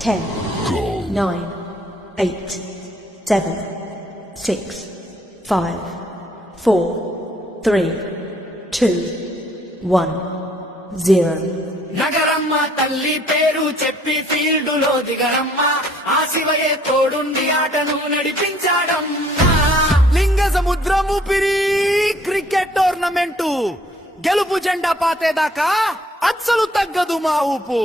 10, 9, 8, 7, 6, 5, 4, 3, 2, 1, 0. నగరమ్మ తల్లి పేరు చెప్పి ఫీల్డ్ లో దిగరమ్మ ఆ శివయే తోడుండి ఆటను నడిపించాడమ్మా. లింగ సముద్రము పిరి క్రికెట్ టోర్నమెంటు గెలుపు జెండా పాతేదాకా అస్సలు తగ్గదు మా ఊపు.